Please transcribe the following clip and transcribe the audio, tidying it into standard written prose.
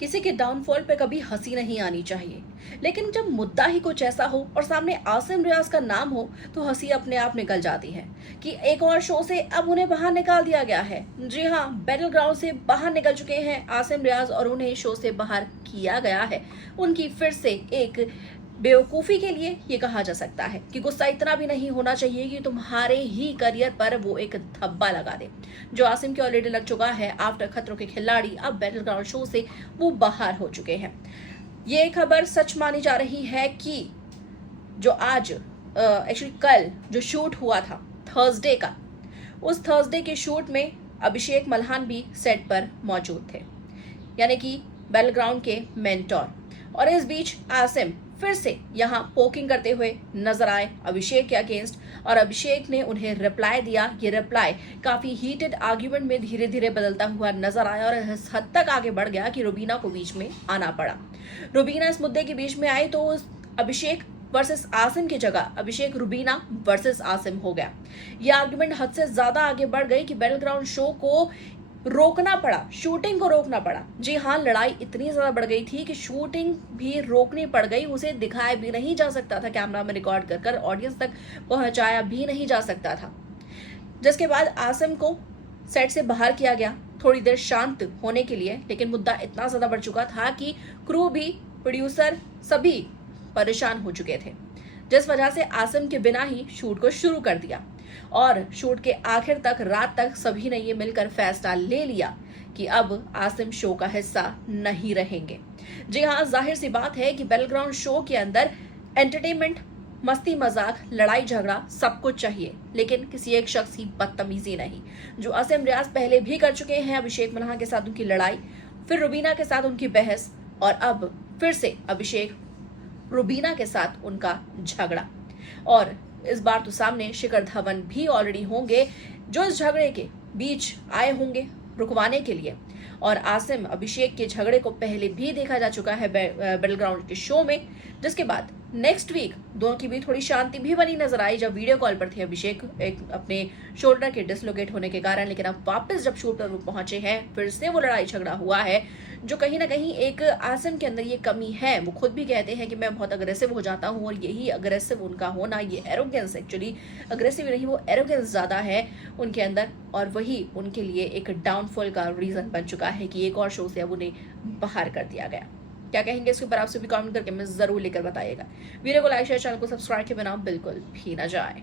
किसी के डाउनफॉल पे कभी हंसी नहीं आनी चाहिए, लेकिन जब मुद्दा ही कुछ ऐसा हो और सामने आसिम रियाज का नाम हो तो हंसी अपने आप निकल जाती है कि एक और शो से अब उन्हें बाहर निकाल दिया गया है। जी हाँ, बैटल ग्राउंड से बाहर निकल चुके हैं आसिम रियाज और उन्हें शो से बाहर किया गया है। उनकी फिर से एक बेवकूफी के लिए ये कहा जा सकता है कि गुस्सा इतना भी नहीं होना चाहिए कि तुम्हारे ही करियर पर वो एक धब्बा लगा दे, जो आसिम के ऑलरेडी लग चुका है। आफ्टर खतरों के खिलाड़ी अब बैटल ग्राउंड शो से वो बाहर हो चुके हैं। ये खबर सच मानी जा रही है कि जो आज एक्चुअली कल जो शूट हुआ था थर्सडे का, उस थर्सडे के शूट में अभिषेक मल्हान भी सेट पर मौजूद थे, यानी कि बैटल ग्राउंड के मेंटोर। और इस बीच आसिम फिर से यहाँ पोकिंग करते हुए नजर आए अभिषेक के अगेंस्ट, और अभिषेक ने उन्हें रिप्लाई दिया। ये रिप्लाई काफी हीटेड आर्ग्यूमेंट में धीरे धीरे बदलता हुआ नजर आया और इस हद तक आगे बढ़ गया कि रुबीना को बीच में आना पड़ा। रुबीना इस मुद्दे के बीच में आई तो अभिषेक वर्सेस आसिम की जगह अभिषेक रुबीना वर्सेस आसिम हो गया। ये आर्ग्यूमेंट हद से ज्यादा आगे बढ़ गई कि बैटल ग्राउंड शो को रोकना पड़ा, शूटिंग को रोकना पड़ा। जी हाँ, लड़ाई इतनी ज्यादा बढ़ गई थी कि शूटिंग भी रोकनी पड़ गई, उसे दिखाया भी नहीं जा सकता था, कैमरा में रिकॉर्ड कर ऑडियंस तक पहुंचाया भी नहीं जा सकता था। जिसके बाद आसिम को सेट से बाहर किया गया थोड़ी देर शांत होने के लिए, लेकिन मुद्दा इतना ज्यादा बढ़ चुका था कि क्रू भी, प्रोड्यूसर सभी परेशान हो चुके थे, जिस वजह से आसिम के बिना ही शूट को शुरू कर दिया। और शूट के आखिर तक, रात तक सभी ने ये मिलकर फैसला ले लिया कि अब आसिम शो का हिस्सा नहीं रहेंगे। जी हाँ, जाहिर सी बात है कि बैटल ग्राउंड शो के अंदर एंटरटेनमेंट, मस्ती मजाक, लड़ाई झगड़ा सब कुछ चाहिए, लेकिन किसी एक शख्स की बदतमीजी नहीं, जो आसिम रियाज पहले भी कर चुके हैं। अभिषेक मल्हान के साथ उनकी लड़ाई, फिर रुबीना के साथ उनकी बहस, और अब फिर से अभिषेक रुबीना के साथ उनका झगड़ा। और इस बार तो सामने शिखर धवन भी ऑलरेडी होंगे, जो इस झगड़े के बीच आए होंगे रुकवाने के लिए। और आसिम अभिषेक के झगड़े को पहले भी देखा जा चुका है बैटल ग्राउंड के शो में, जिसके बाद नेक्स्ट वीक दोनों की भी थोड़ी शांति भी बनी नजर आई जब वीडियो कॉल पर थे अभिषेक, एक अपने शोल्डर के डिसलोकेट होने के कारण। लेकिन अब वापस जब शूट पर वो पहुंचे हैं, फिर से वो लड़ाई झगड़ा हुआ है, जो कहीं ना कहीं एक आसिम के अंदर ये कमी है। वो खुद भी कहते हैं कि मैं बहुत अग्रेसिव हो जाता हूँ, और यही अग्रेसिव उनका होना, ये एरोगेंस, एक्चुअली अग्रेसिव नहीं, वो एरोगेंस ज्यादा है उनके अंदर, और वही उनके लिए एक डाउनफॉल का रीजन बन चुका है कि एक और शो से अब उन्हें बाहर कर दिया गया। क्या कहेंगे इसके ऊपर आप सभी कमेंट करके मैं जरूर लेकर बताइएगा। वीडियो को लाइक शेयर, चैनल को सब्सक्राइब के बिना बिल्कुल भी ना जाए।